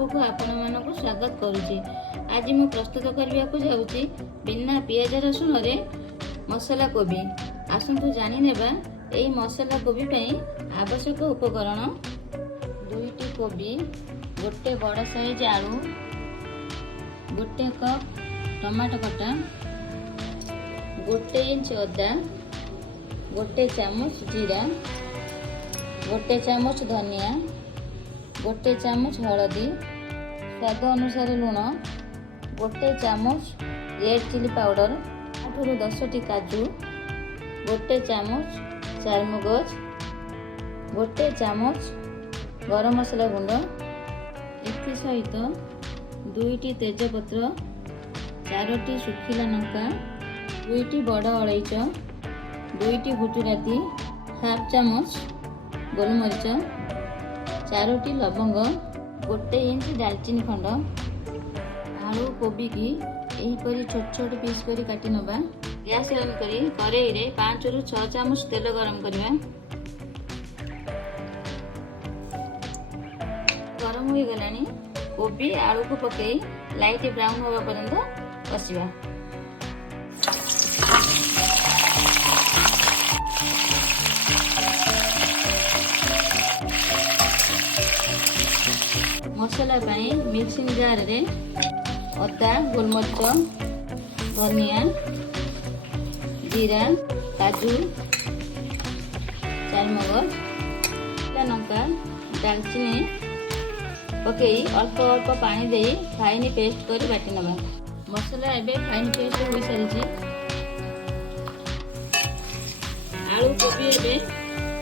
सबको आपण मानक स्वागत करुच्ची। आज मु प्रस्तुत करने को जाऊँगी बिना पियाज रसुण रे मसला कोबी। आसतु जानी नेबा एई मसला कोबी पई आवश्यक उपकरण। 2टी कोबी, गोटे बड़ साइज आलू, गोटे कप टमाटो कटा, 1 इंच अदा, 1 चामच जीरा, 1 चामच धनिया, 1 चामच हलदी, स्वाद अनुसार लुण, 1 चामच रेड चिली पाउडर, 8 ରୁ 10ଟି काजू, 1 चामच चारमगज, 1 चामच गरम मसला गुंड, एथि सहित 2टी तेजपत्र, 4टी सुखिला लंका, 2टी बड़ अलैच, 2टी गुजराती, हाफ चामच गोलमरीच, 4टी लवंग, 1 इंच दालचीनी खंड। आलू कोबी की एहीपरी छोट छोट पीस करी काटी नबा। गैस ऑन करी कड़ाई रे 5 ରୁ 6 चामच तेल गरम करबा। गरम हो गलानी कोबी आलू को पकई लाइट ब्राउन होगा पर्यंत कसिबा। मसला पाई मिक्सिंग जार रे अदा, गोलमरीच, धनिया, जीरा, काजू, चारमगज, लंका, दालचीनी पकई अल्प अल्प पानी दे फाइन पेस्ट कर बाटी नबा। मसला एबे फाइन पेस्ट हो सारी। आलू कोबी एबे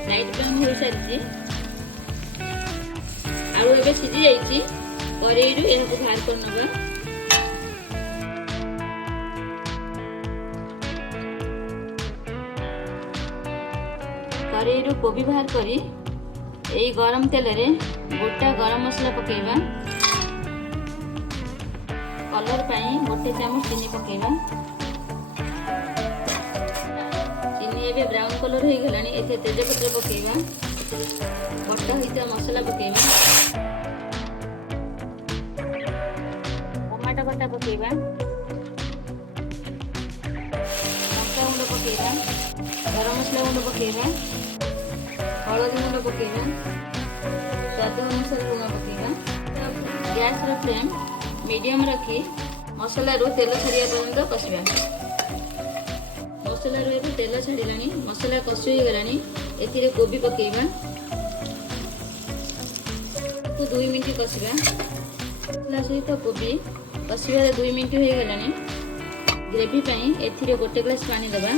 लाइट ब्राउन हो सारी। आलू एबे सिझी जाइछि। कड़ाई रु एहाको बाहर कर नबा। कड़ाई रु कोबी बाहर करी एई गरम तेल रे गोटा गरम मसला पकेबा। कलर पाई 1 चामच चीनी पकेबा। चीनी एबे ब्राउन कलर हो गलानी। एथे तेजपत्र पकेबा। बटा होइता मसला पकेबा। टमाटो कटा पकेबा। लंका गुंड पकेबा। गरम मसला गुंड पकेबा। हलदी गुंड पकेबा। स्वाद अनुसार लुण पकेबा। गैस रो फ्लेम मीडियम रखी मसला रो तेल छड़िया पर्यंत कसिबा। मसला रो एबे तेल छाड़िलानी। मसला कषि हो गलानी। एथिरे कोबी पकेबा। 2 मिनिट कसिबा। मसला सहित कोबी कसिबा 2 मिनिट हो गलानी। ग्रेवी पई एथिरे 1 ग्लास पानी दबा।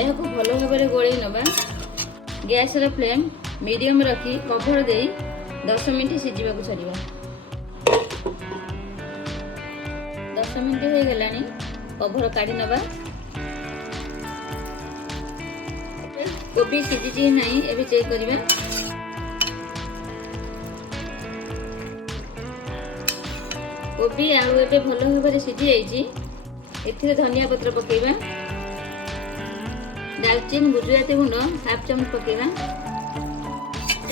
एहाको भलो भाबरे गोळै नबा। गैस रो फ्लेम मीडियम रखी कवर दे 10 मिनिट सिझिबा को छाड़िबा। 10 मिनिट हो गलानी। कवर काढी नबा। कोबी सिझिछि नाही एबे चेक करिबा। कोबी आलू एबे भलो भाबरे सिझि जाइछि। एथिरे धनिया पत्र पकेबा। दालचीनी गुजराती गुंड हाफ चामच पकेबा।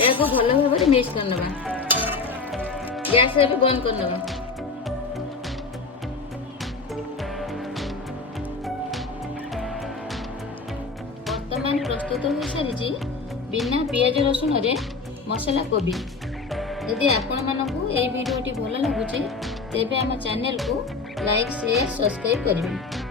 याको भलो भाबरे मिक्स करनबा। गैस एबे बंद करनबा। वर्तमान प्रस्तुत हो सारी बिना पियाज रसुण रे मसला कोबी। यदि आपण मानकु ए वीडियोटी भल लागुची तेबे हम चैनल को लाइक शेयर सब्सक्राइब करिबे।